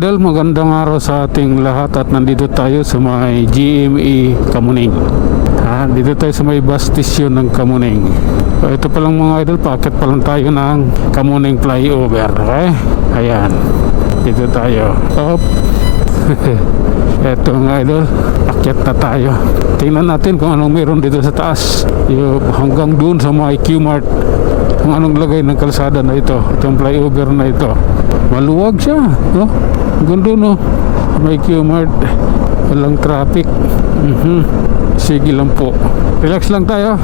idol, magandang araw sa ating lahat at nandito tayo sa may GMA Kamuning. Dito tayo sa may bus station ng Kamuning. Ito pa lang mga idol, packet pa lang tayo ng Kamuning flyover. Okay? Ayan. Dito tayo. Op. Eto mga idol, akyat na tayo. Tingnan natin kung anong meron dito sa taas. Yung hanggang dun sa may Q-Mart. Kung anong lagay ng kalsada na ito, itong flyover na ito. Maluwag siya, no? Gundo, no? May Q-Mart, walang traffic. Sige lang po, relax lang tayo.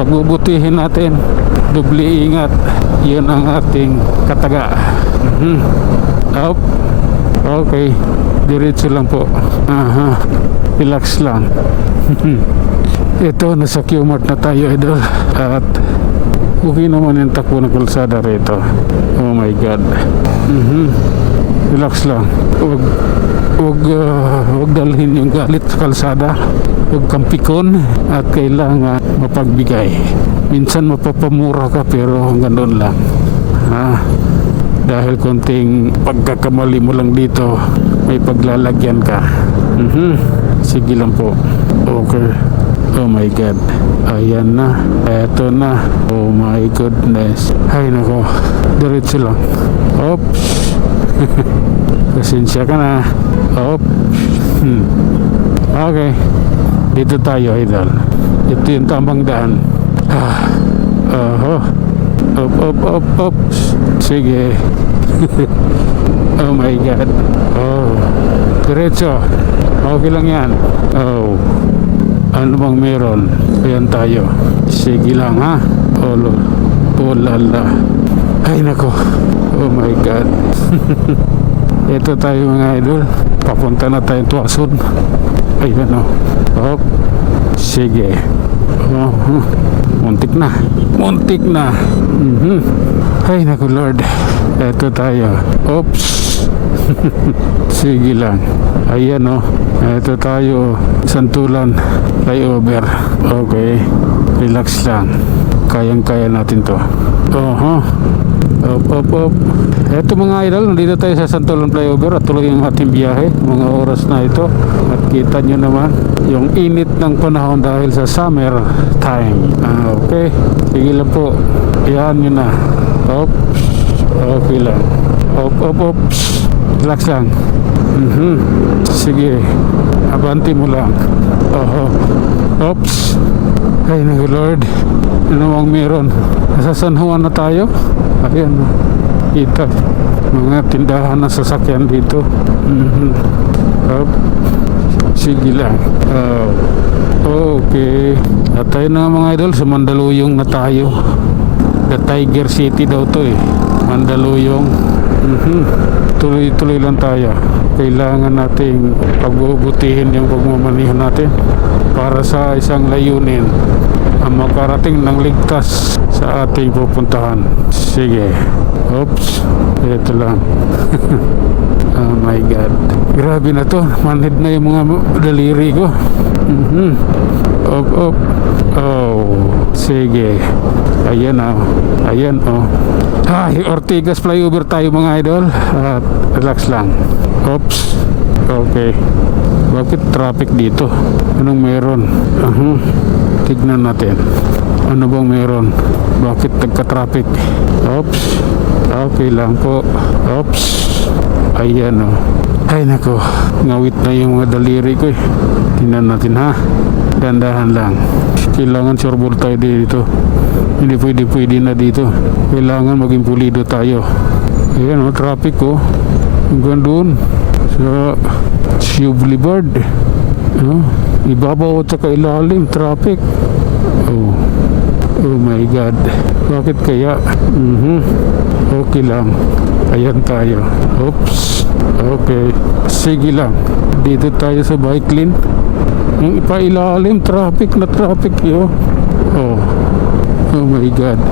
Pagbubutihin natin, dubli ingat. Yun ang ating kataga. Up. Okay, diretso lang po. Relax lang. Ito, nasa Q-Mart na tayo, idol. At okay naman yung takbo ng kalsada rito. Oh my God. Relax lang. Huwag dalhin yung galit sa kalsada. Huwag kang pikon at kailangan mapagbigay. Minsan mapapamura ka pero hanggang doon lang. Dahil konting pagkakamali mo lang dito, may paglalagyan ka. Sige lang po. Okay. Oh my God. Ayan na. Eto na. Oh my goodness. Ay nako. Diretso lang. Oops. Pasensya ka na. Oops. Okay. Dito tayo, idol. Ito yung tamang daan. Op. Sige. Oh my God. Oh. Diretso. Okay lang yan. Oh. Ano bang meron? Ayan tayo. Sige lang, ha? Oh lala. Ay nako. Oh my God. Ito tayo mga idol. Papunta na tayo Tuason. Ayan o. Oh. Sige. Muntik na. Ay nako Lord. Ito tayo. Oops. Sige lang. Ayan o. Ito tayo. Santulan flyover. Okay. Relax lang. Kayang-kaya natin to. Op. Ito mga idol, nandito tayo sa Santulan flyover at tuloy ang ating biyahe. Mga oras na ito. At kita nyo naman yung init ng panahon dahil sa summer time. Okay. Sige lang po. Iyan nyo na. Oops. Okay lang. Oops. Relax lang. Sige. Abanti mo lang. Oops. Ay naku Lord. Ano bang meron? Nasa San Juan na tayo. Ayan. Kita. Mga tindahan na sasakyan dito. Sige lang. Okay. At tayo na mga idol. Sa Mandaluyong na tayo. The Tiger City daw to eh. Mandaluyong. Tuloy-tuloy lang tayo. Kailangan nating pagbubutihin yung pagmamanihan natin para sa isang layunin ang makarating ng ligtas sa ating pupuntahan. Sige. Oops. Ito lang. Oh my God. Grabe na to. Manhid na yung mga daliri ko. Op. Oh. Sige. Ayan o. Ortigas flyover tayo mga idol. Relax lang. Oops. Okay. Bakit traffic dito? Anong meron? Tignan natin. Ano bang meron? Bakit nagka-traffic? Oops. Okay lang po. Oops. Ayan o. Ay nako. Ngawit na yung mga daliri ko eh. Tingnan natin ha. Dandahan lang. Kailangan sureball tayo dito. Hindi pwede na dito. Kailangan maging pulido tayo. Ayan o. Traffic o. Hanggang doon sa Siu Boulevard. Ibabaw at saka ilalim. Traffic. Oh my God. Bakit kaya? Okay lang. Ayan tayo. Oops. Okay. Sige lang. Dito tayo sa bike lane. Yung ipailalim. Traffic na traffic yun. Oh my God.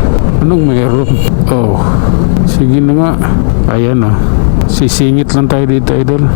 Anong meron? Sige na nga. Ayan o. Sisingit lang tayo dito idol.